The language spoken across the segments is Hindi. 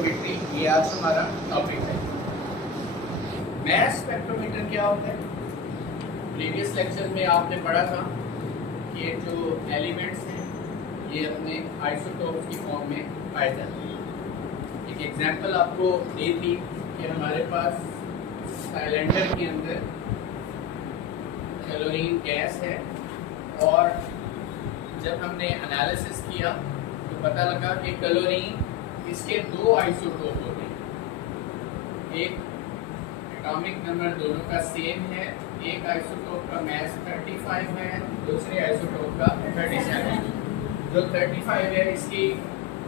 स्पेक्ट्रोमेट्री, ये आज हमारा टॉपिक है। मास स्पेक्ट्रोमीटर क्या होता है? प्रीवियस लेक्चर में आपने पढ़ा था कि ये जो एलिमेंट्स हैं ये अपने आइसोटोप्स की फॉर्म में पाए जाते हैं। एक एग्जांपल आपको दी थी कि हमारे पास सिलेंडर के अंदर क्लोरीन गैस है और जब हमने एनालिसिस किया तो पता लगा कि क्लोरीन इसके दो आइसोटोप होते हैं। एक एटॉमिक नंबर दोनों का सेम है, एक आइसोटोप का मास 35 है, दूसरे आइसोटोप का 37। जो 35 है इसकी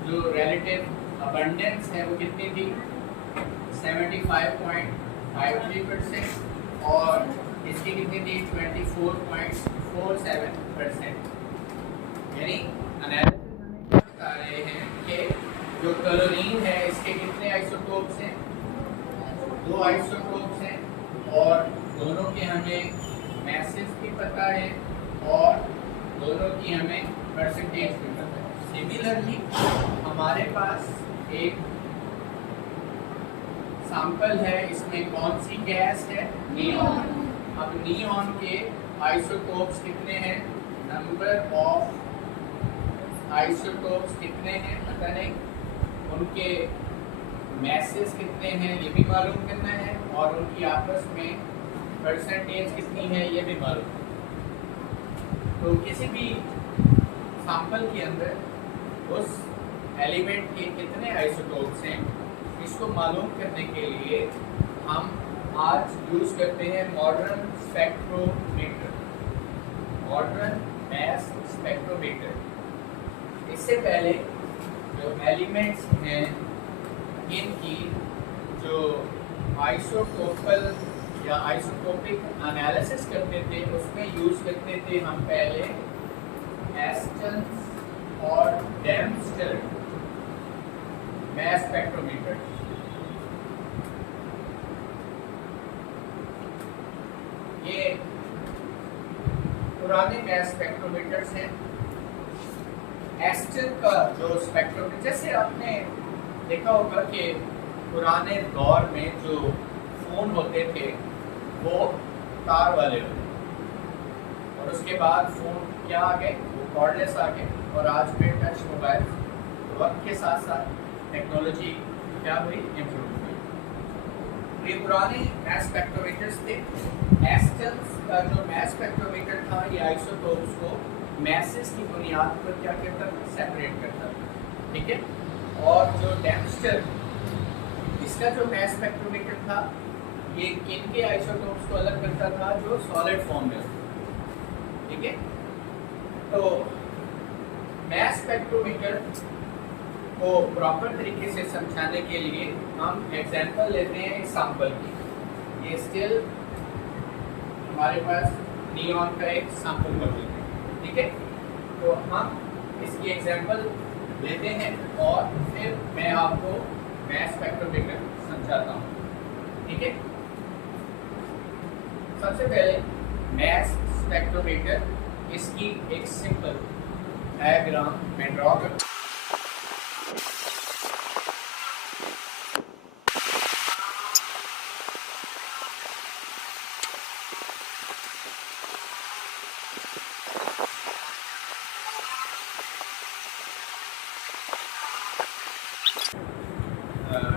जो रिलेटिव अबंडेंस है वो कितनी थी? 75.53% और इसकी कितनी थी? 24.47%। यानी एनालिसिस हमें बता रहे हैं कि जो क्लोरीन है इसके कितने आइसोटोप्स हैं? दो आइसोटोप्स हैं और दोनों के हमें मैसेज भी पता है और दोनों की हमें परसेंटेज भी पता है। सिमिलरली हमारे पास एक सैंपल है, इसमें कौन सी गैस है? नियॉन। अब नियॉन के आइसोटोप्स कितने हैं? नंबर ऑफ आइसोटोप्स कितने हैं पता नहीं, उनके मैसेज कितने हैं ये भी मालूम करना है और उनकी आपस में परसेंटेज कितनी है ये भी मालूम। तो किसी भी सैंपल के अंदर उस एलिमेंट के कितने आइसोटोप्स हैं इसको मालूम करने के लिए हम आज यूज करते हैं मॉडर्न स्पेक्ट्रोमीटर, मॉडर्न मास स्पेक्ट्रोमीटर। इससे पहले जो एलिमेंट्स हैं इनकी जो आइसोटोपल या आइसोटोपिक एनालिसिस करते थे उसमें यूज करते थे हम पहले एस्टन्स और डैम्स्टर मास स्पेक्ट्रोमीटर। ये पुराने मास स्पेक्ट्रोमीटर्स हैं। एस्टन का जो स्पेक्ट्रोमीटर, जैसे आपने देखा होगा कि पुराने दौर में जो फोन होते थे वो तार वाले होते और उसके बाद फोन क्या आ गए? वो कॉर्डलेस आ गए और आज में टच मोबाइल। तो वक्त के साथ साथ टेक्नोलॉजी क्या हुई? इम्प्रूव हुई। ये पुराने मास स्पेक्ट्रोमीटर्स थे। एस्टन्स का जो मास स्पेक्ट्रोमीटर था ये आइसोटोप्स को मैसेज की बुनियाद पर क्या करता था? सेपरेट करता था, ठीक है। और जो डैम्स्टर, इसका जो मास स्पेक्ट्रोमीटर था ये किन के आइसोटोप्स को अलग करता था? जो सॉलिड फॉर्म में होते, ठीक है। तो मास स्पेक्ट्रोमीटर को प्रॉपर तरीके से समझाने के लिए हम एग्जांपल लेते हैं इस सैंपल की। ये स्टिल हमारे पास नियॉन का एक सैंपल मौजूद है, ठीक है। तो हम इसकी एग्जांपल लेते हैं और फिर मैं आपको मास स्पेक्ट्रोमीटर समझाता हूँ, ठीक है। सबसे पहले मास स्पेक्ट्रोमीटर, इसकी एक सिंपल डायग्राम मैं ड्रॉ करता हूँ।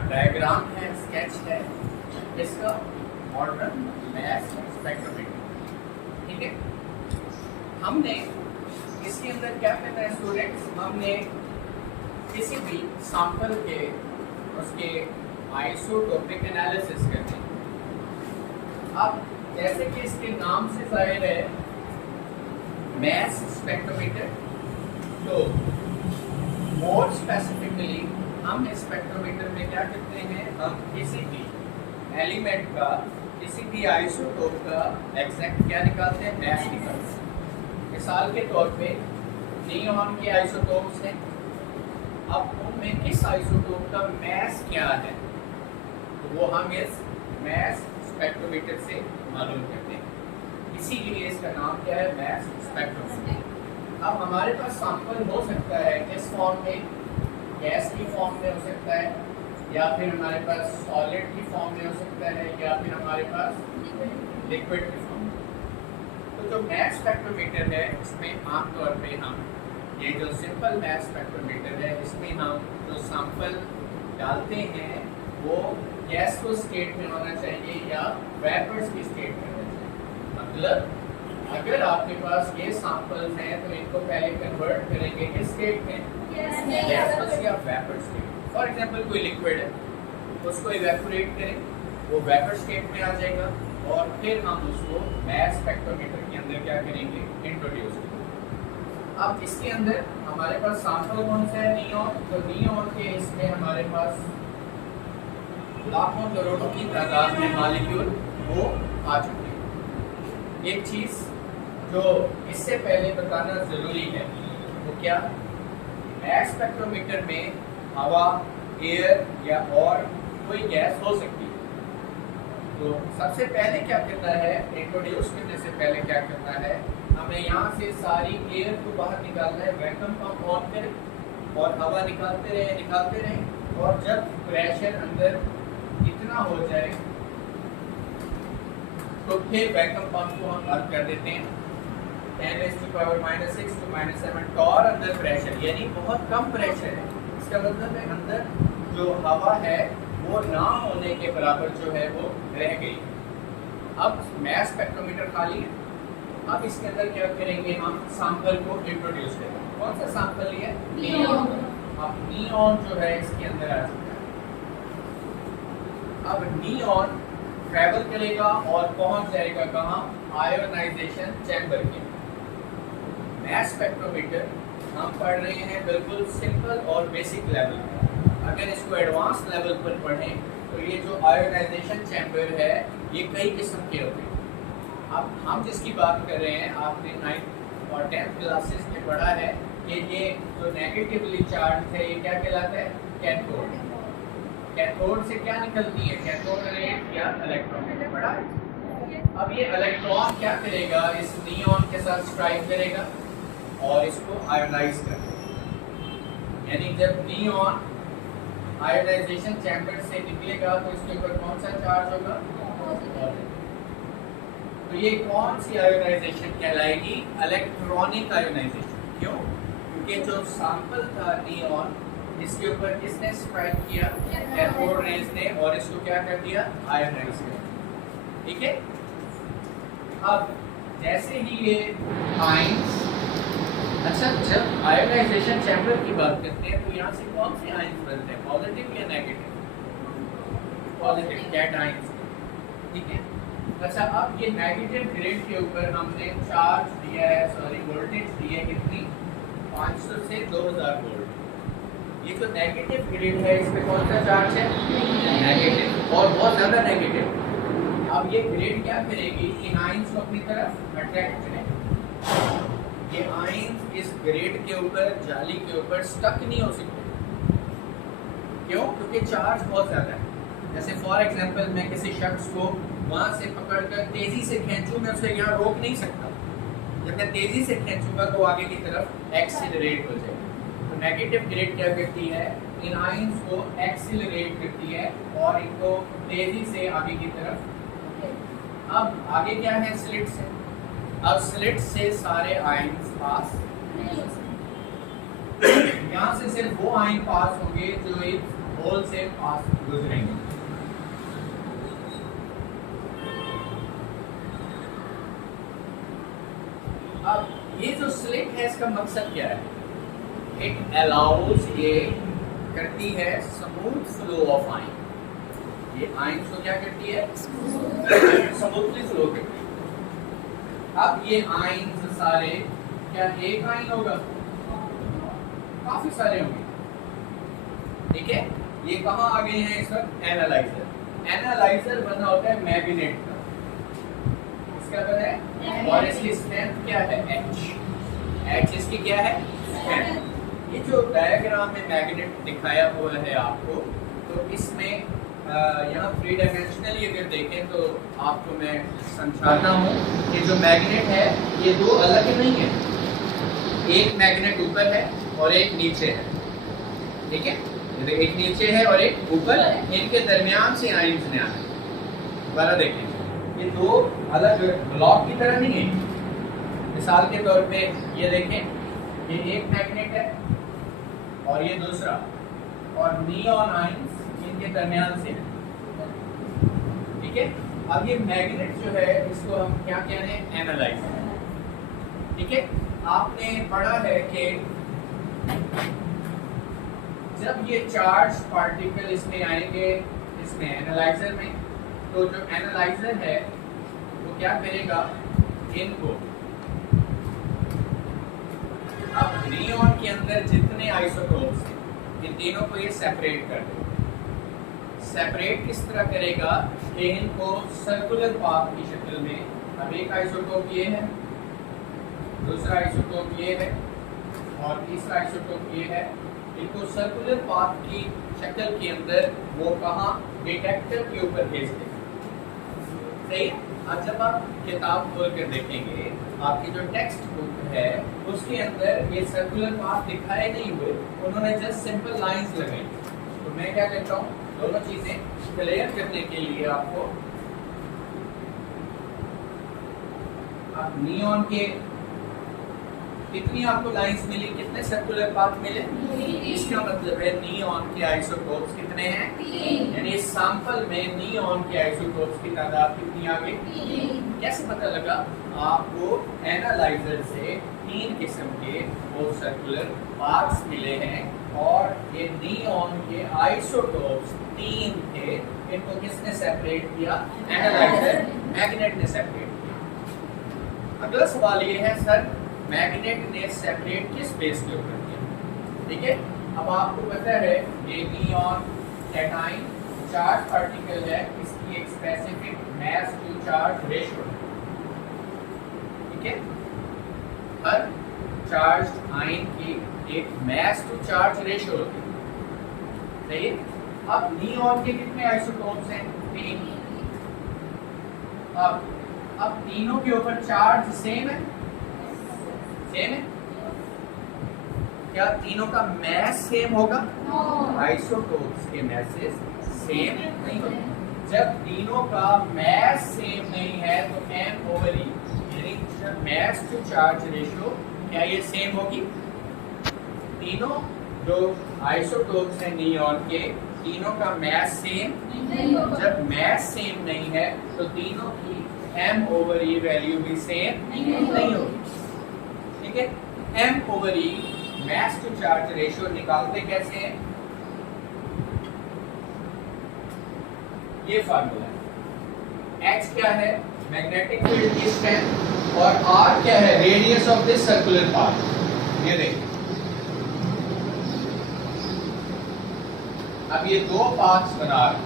डायग्राम है, स्केच है इसका मॉडर्न मास स्पेक्ट्रोमीटर, ठीक है। हमने इसके अंदर क्या करना है स्टूडेंट्स? हमने किसी भी सैंपल के उसके आइसोटोपिक एनालिसिस करते हैं। अब जैसे कि इसके नाम से जाहिर है मास स्पेक्ट्रोमीटर, तो मोर स्पेसिफिकली हम इस स्पेक्ट्रोमीटर में क्या करते हैं? हम किसी भी एलिमेंट का, किसी भी आइसोटोप का एग्जैक्ट क्या निकालते हैं? मास निकालते हैं। मिसाल के तौर पे नियॉन के आइसोटोप्स हैं, अब उनमें किस आइसोटोप का मास क्या है तो वो हम इस मास स्पेक्ट्रोमीटर से मालूम करते हैं। इसीलिए इसका नाम क्या है? मास स्पेक्ट्रोमीटर। अब हमारे पास सैंपल हो सकता है किस फॉर्म में? गैस की फॉर्म में हो सकता है, या फिर हमारे पास सॉलिड की फॉर्म में हो सकता है, या फिर हमारे पास लिक्विड की फॉर्म में। तो जो मैस स्पेक्ट्रोमीटर है इसमें आमतौर पे हम ये जो सिंपल मैस स्पेक्ट्रोमीटर है इसमें हम जो सैंपल डालते हैं वो गैसों स्टेट में होना चाहिए या वेपर्स की स्टेट में होना चाहिए। मतलब अगर आपके पास ये सैंपल्स हैं तो इनको पहले कन्वर्ट करेंगे किस स्टेट में, गैसों या वेपर स्टेट। फॉर एग्जांपल कोई लिक्विड है उसको इवेपोरेट करें, वो वेपर स्टेट में आ जाएगा और फिर हम उसको मैस स्पेक्ट्रोमीटर के अंदर क्या करेंगे, इंट्रोड्यूस करेंगे। अब इसके अंदर हमारे पास सैंपल कौन सा है, नियॉन। तो नियॉन के इसमें हमारे पास लाखों करोड़ों की तादाद में मॉलिक्यूल वो आ चुके हैं। एक चीज जो इससे पहले बताना जरूरी है वो क्या, मैस स्पेक्ट्रोमीटर में हवा, एयर या और कोई गैस हो सकती है। तो सबसे पहले क्या करना है, इंट्रोड्यूस करने से पहले क्या करना है, हमें यहाँ से सारी एयर को बाहर निकालना है। वैक्यूम पंप ऑन करें और हवा निकालते रहें और जब प्रेशर अंदर इतना हो जाए तो फिर वैक्यूम पंप को हम बंद कर देते हैं। 10⁻⁻⁶ to -7 टॉर अंदर प्रेशर, यानी बहुत कम प्रेशर है। इसका मतलब है अंदर जो हवा है वो ना होने के बराबर जो है वो रह गई। अब मैस स्पेक्ट्रोमीटर खाली है। अब इसके अंदर क्या करेंगे, हम सैंपल को इंट्रोड्यूस करेंगे। कौन सा सैंपल लिया, नियॉन। अब नियॉन जो है इसके अंदर आ चुका है। अब नियॉन ट्रैवल करेगा और पहुंच जाएगा कहाँ, आयोनाइजेशन चैम्बर के। मैस स्पेक्ट्रोमीटर हम पढ़ रहे हैं बिल्कुल सिंपल और बेसिक लेवल पर। अगर इसको एडवांस लेवल पर पढ़ें तो ये जो आयोनाइजेशन चैम्बर है ये कई किस्म के होते हैं। अब हम जिसकी बात कर रहे हैं, आपने 9th और 10th क्लासेस में पढ़ा है कि ये जो नेगेटिवली चार्ज है ये क्या कहलाता है, कैथोड। कैथोड से क्या निकलती है, कैथोड रे या इलेक्ट्रॉन पढ़ा है। अब ये इलेक्ट्रॉन क्या करेगा, इस नियॉन के साथ स्ट्राइक करेगा और इसको आयोनाइज कर देगा। यानी जब नियॉन आयोनाइजेशन चैम्बर से निकलेगा तो इसके ऊपर कौन सा चार्ज होगा, तो ये कौन सी आयोनाइजेशन कहलाएगी, इलेक्ट्रॉनिक आयोनाइजेशन। क्यों, क्योंकि जो सैंपल था नियॉन इसके ऊपर किसने स्ट्राइक किया, कैथोड रेज ने, और इसको क्या कर दिया, आयोनाइज कर दिया। ठीक है। अब जैसे ही ये आयंस, अच्छा जब आयोनाइजेशन चैम्बर की बात करते हैं तो यहाँ से कौन से आयंस बनते हैं, पॉजिटिव या नेगेटिव, पॉजिटिव कैट आयंस। ठीक है। अच्छा अब ये नेगेटिव ग्रेड के ऊपर हमने चार्ज दिया है, सॉरी वोल्टेज दी है कितनी, 500 से 2000 वोल्ट। ये जो नेगेटिव ग्रेड है इसमें कौन सा चार्ज है, नेगेटिव, और बहुत ज़्यादा नेगेटिव। अब ये ग्रेड क्या करेगी, इन आयंस को अपनी तरफ अट्रैक्ट करेगी। ये आयंस इस ग्रेड के ऊपर, जाली के ऊपर स्टक नहीं हो सकते। क्यों, क्योंकि चार्ज बहुत ज़्यादा है। जैसे फॉर एग्जांपल मैं किसी शख्स को वहाँ से पकड़कर तेज़ी से खींचूं, मैं उसे यहाँ रोक नहीं सकता। जब मैं तेज़ी से खींचूंगा तो आगे की तरफ एक्सीलरेट हो जाएगा। तो नेगेटिव ग्रेड क्या करती है, इन आयंस को एक्सीलरेट करती है और इनको तेज़ी से आगे की तरफ। अब आगे क्या है, स्लिट से। अब स्लिट से सारे आयंस पास नहीं हो सकते। यहाँ से सिर्फ वो आयन पास होंगे जो इस होल से पास गुजरेंगे। अब ये जो स्लिट है इसका मकसद क्या है, इट अलाउज, ये करती है स्मूथ फ्लो ऑफ आयन। ये आयंस को क्या करती है, स्मूथली फ्लो करती है। अब ये आयंस सारे, क्या एक आयन होगा, काफी सारे होंगे। ठीक है। ये कहाँ आ गए हैं इस वक्त, एनालाइजर। एनालाइजर बना होता है मैग्नेट का, इसका बना है, और इसकी स्ट्रेंथ क्या है, H इसकी क्या है, स्ट्रेंथ। ये जो डायग्राम में मैग्नेट दिखाया हुआ है आपको, तो इसमें यहाँ 3 डायमेंशनली अगर देखें तो आपको मैं समझाता हूँ कि जो मैग्नेट है ये दो अलग नहीं है। एक मैग्नेट ऊपर है और एक नीचे है। ठीक है। ये एक नीचे है और एक ऊपर, इनके दरमियान से आयंस ने आना है। दोबारा देखें, ये दो अलग ब्लॉक की तरह नहीं है। मिसाल के तौर पे ये देखें, ये एक मैग्नेट है और ये दूसरा, और नियॉन आयंस इनके दरमियान से है, ठीक है। अब ये मैग्नेट जो है इसको हम क्या कह रहे हैं, एनालाइजर, ठीक है। आपने पढ़ा है कि जब ये चार्ज पार्टिकल इसमें आएंगे, इसमें एनालाइजर में, तो जो एनालाइजर है वो क्या करेगा, इनको अब नियॉन के अंदर जितने आइसोटोप्स हैं इन तीनों को ये सेपरेट कर देगा। सेपरेट किस तरह करेगा कि इनको सर्कुलर पाथ की शक्ल में, अब एक आइसोटोप ये है, दूसरा आइसोटोप ये है और तीसरा आइसोटोप ये है, इनको सर्कुलर पाथ की शक्ल के अंदर वो कहाँ, डिटेक्टर के ऊपर भेज देगा, सही है। अब जब आप किताब खोल कर देखेंगे, आपकी जो टेक्स्ट बुक है उसके अंदर ये सर्कुलर पाथ दिखाए नहीं हुए, उन्होंने जस्ट सिंपल लाइंस लगाई। तो मैं क्या कहता हूँ, दोनों चीजें क्लियर करने के लिए आपको, आप नियॉन के कितनी आपको लाइंस मिली, कितने सर्कुलर पाथ मिले, इसका मतलब है नियॉन के आइसोटोप्स कितने हैं, यानी इस सैंपल में नियॉन के आइसोटोप्स की तादाद कितनी आ गई। कैसे पता लगा, आपको एनालाइजर से 3 किस्म के वो सर्कुलर पाथ्स मिले हैं और ये नियॉन के आइसोटोप्स 3 थे, इनको किसने सेपरेट किया, एनालाइजर, मैग्नेट ने सेपरेट किया। अगला सवाल ये है, सर मैग्नेट ने सेपरेट किस बेस के ऊपर किया, ठीक है। अब आपको पता है ये नियॉन कैटाइन चार्ज पार्टिकल है, इसकी एक specific mass to charge ratio, ठीक है। हर चार्ज आयन की एक मास टू चार्ज रेशियो होती है, सही है। अब नियॉन के कितने आइसोटोप्स हैं, 3। अब तीनों के ऊपर चार्ज सेम है, सेम है। क्या तीनों का मास सेम होगा, आइसोटोप्स के मैसेज सेम नहीं होगा। जब तीनों का मास सेम नहीं है तो m/e यानी मास टू चार्ज रेशियो क्या ये सेम होगी। तीनों जो आइसोटोप्स हैं नियॉन के, तीनों का मास सेम नहीं होगा। जब मास सेम नहीं है तो तीनों की m/e वैल्यू भी सेम नहीं होगी, ठीक है। m/e mass to charge ratio निकालते कैसे हैं, ये फार्मूला है। h क्या है, मैग्नेटिक फील्ड की स्ट्रेंथ, और r क्या है, radius of this circular path. ये देखिए, अब ये दो पाथ्स बना रहे।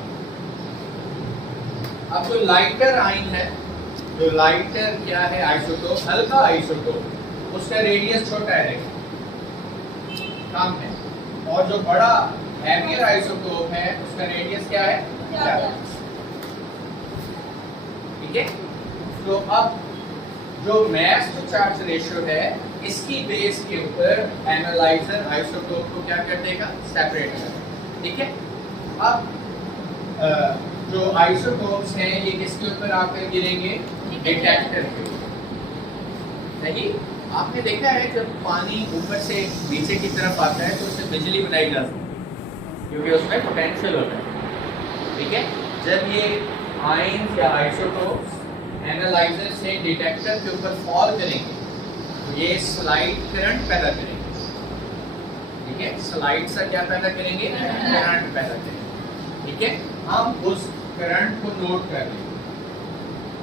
अब जो लाइटर आयन है, जो लाइटर क्या है, आइसोटोप, हल्का आइसोटोप, उसका रेडियस छोटा है, कम है, और जो बड़ा हैवियर आइसोटोप है उसका रेडियस क्या है, ज्यादा, ठीक है। तो अब जो मास टू चार्ज रेशियो है, इसकी बेस के ऊपर एनालाइजर आइसोटोप को क्या कर देगा, सेपरेट कर देगा, ठीक है। अब जो आइसोटोप्स हैं ये किसके ऊपर आकर गिरेंगे, डिटेक्टर पे, सही। आपने देखा है जब पानी ऊपर से नीचे की तरफ आता है तो उससे बिजली बनाई जा सकती है, क्योंकि उसमें पोटेंशियल होता है, ठीक है। जब ये आयन या आइसोटोप्स एनालाइजर से डिटेक्टर के ऊपर फॉल करेंगे तो ये स्लाइड करंट पैदा करेंगे, ठीक है। स्लाइड से क्या पैदा करेंगे, करंट पैदा करेंगे, ठीक है। हम उस करंट को नोट कर लेंगे,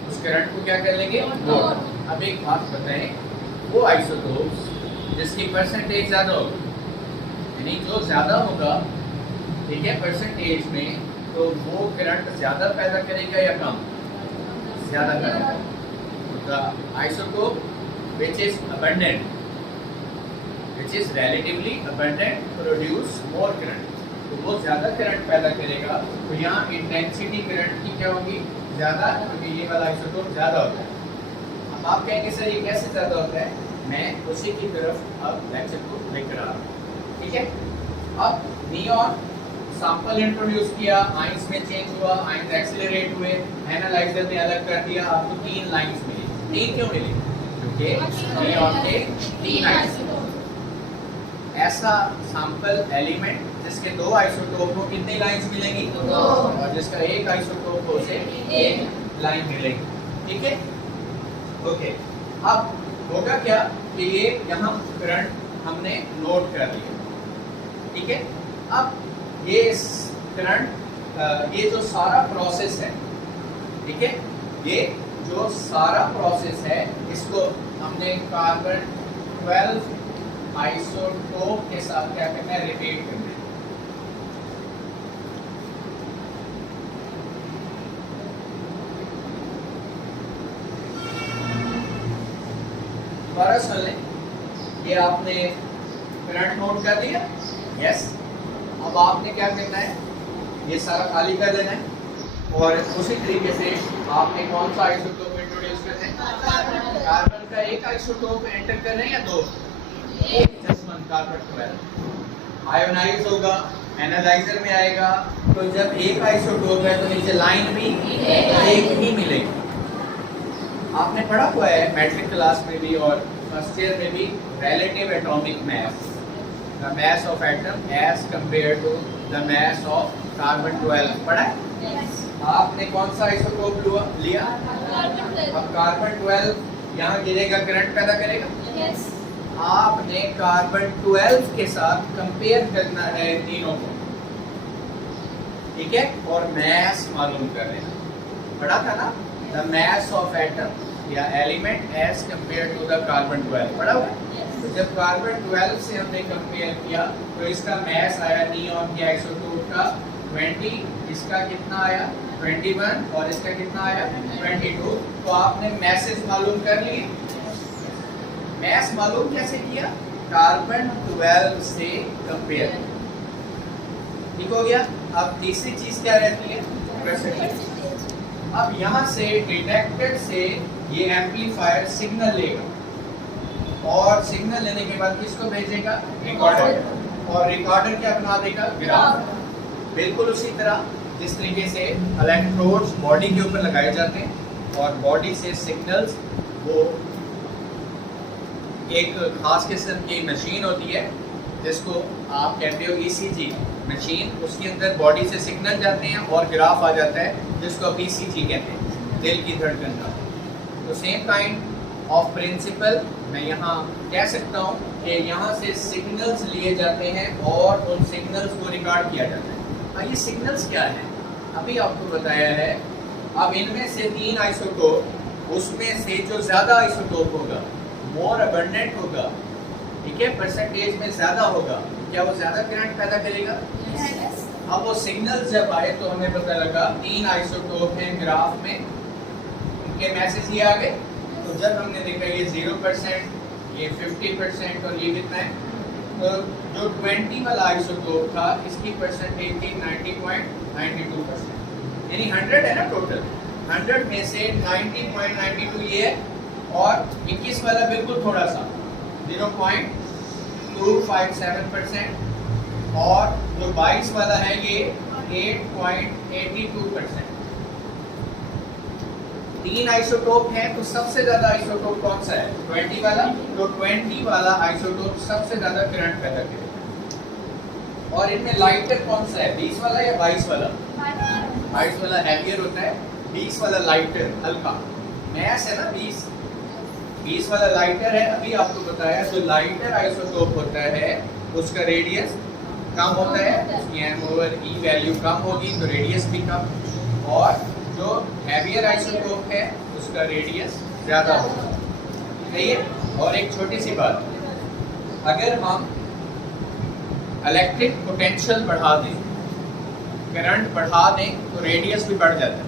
उस करंट को क्या कर लेंगे, नोट। अब एक बात बताएं, वो आइसोटोप्स जिसकी परसेंटेज ज्यादा होगी, यानी जो ज्यादा होगा, ठीक है, परसेंटेज में, तो वो करंट ज्यादा पैदा करेगा या कम, ज्यादा पैदा करेगा। The isotope which is abundant, which is relatively abundant, produce more current, तो वो ज्यादा करंट पैदा करेगा। तो यहाँ इंटेंसिटी करंट की क्या होगी, ज्यादा, क्योंकि ये वाला आइसोटोप ज्यादा होता है। अब आप कहेंगे सर ये कैसे ज्यादा होता है, मैं उसी की तरफ अब लेक्चर को लेकर आ रहा हूँ, ठीक है। अब नियॉन सैंपल इंट्रोड्यूस किया, आइंस में चेंज हुआ, आइंस एक्सेलरेट हुए, एनालाइजर ने अलग कर दिया, आपको 3 लाइंस मिली। 3 क्यों मिली? क्योंकि नियॉन के 3 आइसोटोप। ऐसा सैंपल एलिमेंट जिसके 2 आइसोटोप हो, कितनी लाइंस मिलेंगी? 2। और जिसका 1 आइसोटोप हो, उसे 1 लाइन मिलेगी। ठीक है, ओके। अब होगा क्या कि ये यहाँ करंट हमने नोट कर लिया, ठीक है। अब ये करंट, ये जो सारा प्रोसेस है, ठीक है, ये जो सारा प्रोसेस है, इसको हमने कार्बन 12 आइसोटोप के साथ क्या करना है? रिपीट करना है। दोबारा सुन लें, ये आपने करंट नोट कर दिया, यस। अब आपने क्या करना है? ये सारा खाली कर देना है और उसी तरीके से आपने कौन सा आइसोटोप इंट्रोड्यूस करना है? कार्बन का 1 आइसोटोप एंटर कर रहे हैं या 2? जस्ट वन, कार्बन 12 आयोनाइज होगा, एनालाइजर में आएगा। तो जब 1 आइसोटोप है तो नीचे लाइन भी 1 ही मिलेगी। आपने पढ़ा हुआ है मैट्रिक क्लास में भी और फर्स्ट ईयर में भी, relative atomic mass, the mass of atom as compare to the mass of carbon 12 पढ़ा है? yes. आपने कौन सा आइसोटोप लिया? अब कार्बन 12 यहाँ गिरेगा, करंट पैदा करेगा, yes. आपने कार्बन 12 के साथ कंपेयर करना है तीनों को, ठीक है, और मास मालूम कर लेना। पढ़ा था ना, द मास ऑफ एटम या element as compare to the carbon 12, पढ़ा हुआ है? तो जब कार्बन 12 से हमने कंपेयर किया तो इसका मास आया नियॉन के आइसोटोप का 20, इसका कितना आया? 21, और इसका कितना आया? 22। तो आपने मैसेज मालूम कर लिए। मास मालूम कैसे किया? कार्बन 12 से कंपेयर, ठीक हो गया। अब तीसरी चीज क्या रहती है? प्रेसिपिटेशन। अब यहाँ से डिटेक्टर से ये एम्पलीफायर सिग्नल लेगा और सिग्नल लेने के बाद किसको भेजेगा? रिकॉर्डर, और रिकॉर्डर क्या बना देगा? ग्राफ। बिल्कुल उसी तरह जिस तरीके से इलेक्ट्रोड्स बॉडी के ऊपर लगाए जाते हैं और बॉडी से सिग्नल्स, वो एक खास किस्म की मशीन होती है जिसको आप कहते हो ECG मशीन, उसके अंदर बॉडी से सिग्नल जाते हैं और ग्राफ आ जाता है जिसको आप ECG कहते हैं, दिल की धड़कन का। तो सेम काइंड ऑफ प्रिंसिपल मैं यहाँ कह सकता हूँ कि यहाँ से सिग्नल्स लिए जाते हैं और उन सिग्नल्स को रिकॉर्ड किया जाता है। अब ये सिग्नल्स क्या है? अभी आपको बताया है। अब इनमें से 3 आइसोटोप, उसमें से जो ज़्यादा आइसोटोप होगा, मोर अबंडेंट होगा, ठीक है, परसेंटेज में ज़्यादा होगा, क्या वो ज़्यादा करंट पैदा करेगा? yes. अब वो सिग्नल जब आए तो हमें पता लगा 3 आइसोटोप हैं ग्राफ में, उनके मैसेज ये आ गए। तो जब हमने देखा ये 0%, ये 50% और ये कितना है, तो जो 20 वाला आइसोटोप था इसकी परसेंटेज थी 90.92%, यानी 100 है ना टोटल, 100 में से 90.92 ये है और 21 वाला बिल्कुल थोड़ा सा 0.257% और जो 22 वाला है ये 8.82%। 3 आइसोटोप हैं तो सबसे ज्यादा आइसोटोप कौन सा है? 20 वाला। तो 20 वाला आइसोटोप सबसे ज्यादा करंट पैदा करेगा। और इनमें लाइटर कौन सा है? 20 वाला या 22 वाला? 22 वाला हैवियर होता है, 20 वाला लाइटर हल्का। मैस है ना 20 वाला लाइटर है। अभी आपको बताया जो लाइटर आइसोटोप होता है उसका रेडियस कम होता है, उसकी m/e वैल्यू कम होगी तो रेडियस भी कम, और जो हैवियर आइसोटोप है उसका रेडियस ज़्यादा होगा। सही है। और एक छोटी सी बात, अगर हम इलेक्ट्रिक पोटेंशियल बढ़ा दें, करंट बढ़ा दें तो रेडियस भी बढ़ जाता है,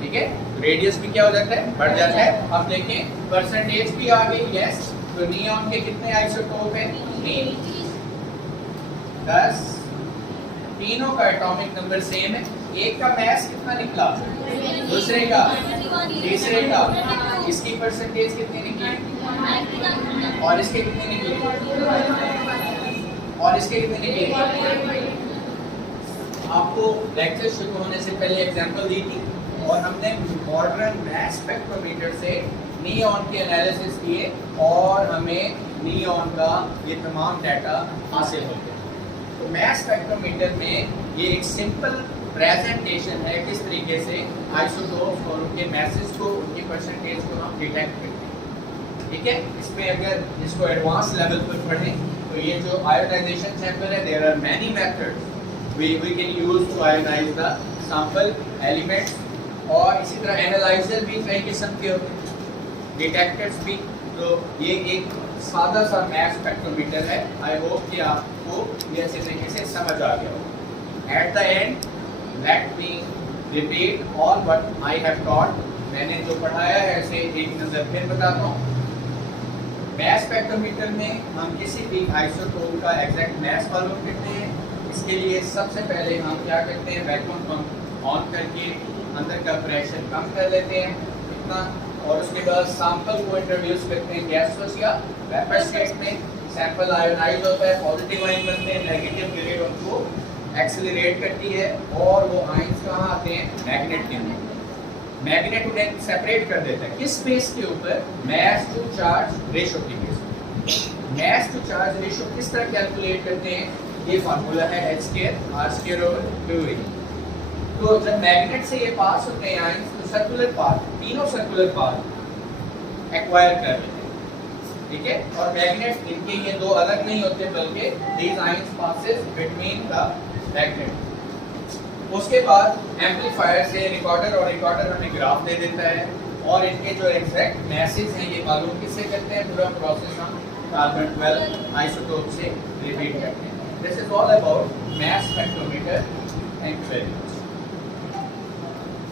ठीक है, रेडियस भी क्या हो जाता है? बढ़ जाता है। अब देखें परसेंटेज भी आ गई, यस। तो नियॉन के कितने आइसोटोप हैं? 3। 10, तीनों का एटॉमिक नंबर सेम है। एक का मैस कितना निकला? दूसरे का, तीसरे का, इसकी परसेंटेज कितनी निकली? और इसके कितने निकले? और इसके कितने निकले? आपको लेक्चर शुरू होने से पहले एग्जांपल दी थी और हमने मॉडर्न मास स्पेक्ट्रोमीटर से नियॉन के एनालिसिस किए और हमें नियॉन का ये तमाम डाटा हासिल हो गया। तो मास स्पेक्ट्रोमीटर में ये एक सिंपल प्रेजेंटेशन है किस तरीके से आइसोटोप्स और उनके मैसेज को, उनकी परसेंटेज को हम डिटेक्ट करते हैं। ठीक है, इसमें अगर इसको एडवांस लेवल पर पढ़ें तो ये जो आयोनाइजेशन सैंपल है, there are many methods we can use to ionise the sample elements, और इसी तरह एनालाइजर भी कई किस्म के होते हैं, डिटेक्टर्स भी। तो ये एक सादा सा मास स्पेक्ट्रोमीटर है। आई होप कि आपको ये अच्छे तरीके से समझ आ गया हो। At the and let me repeat all what I have taught. मैंने जो पढ़ाया है उसे एक नज़र फिर बताता हूँ। मास स्पेक्ट्रोमीटर में हम किसी भी आइसोटोप का एग्जैक्ट मास मालूम करते हैं। इसके लिए सबसे पहले हम क्या करते हैं, वैक्यूम पंप ऑन करके अंदर का प्रेशर कम कर लेते हैं इतना, और उसके बाद सैंपल को इंट्रोड्यूस करते हैं गैसोस या वेपर स्टेट में। सैंपल आयोनाइज होता है, पॉजिटिव आयन बनते हैं, नेगेटिव ग्रेड उनको एक्सेलरेट करती है और वो आयंस कहाँ आते हैं, मैग्नेट के अंदर। मैग्नेट उन्हें सेपरेट कर देता है किस बेस के ऊपर, मास टू चार्ज रेशो के base. Mass to charge ratio किस तरह कैलकुलेट करते हैं, ये फार्मूला है h²r²/2a। तो जब मैग्नेट से ये पास होते हैं आयंस तो सर्कुलर पाथ, तीनों सर्कुलर पाथ एक्वायर कर लेते हैं। ठीक है, और मैग्नेट इनके ये दो अलग नहीं होते बल्कि these ions passes between the magnet. उसके बाद एम्पलीफायर से रिकॉर्डर, और रिकॉर्डर हमें ग्राफ दे देता है और इनके जो एग्जैक्ट मैसेज हैं ये मालूम किससे करते हैं, पूरा प्रोसेस हम कार्बन 12 आइसोटोप से रिपीट करते हैं। This is all about mass spectrometer. Thank you very much.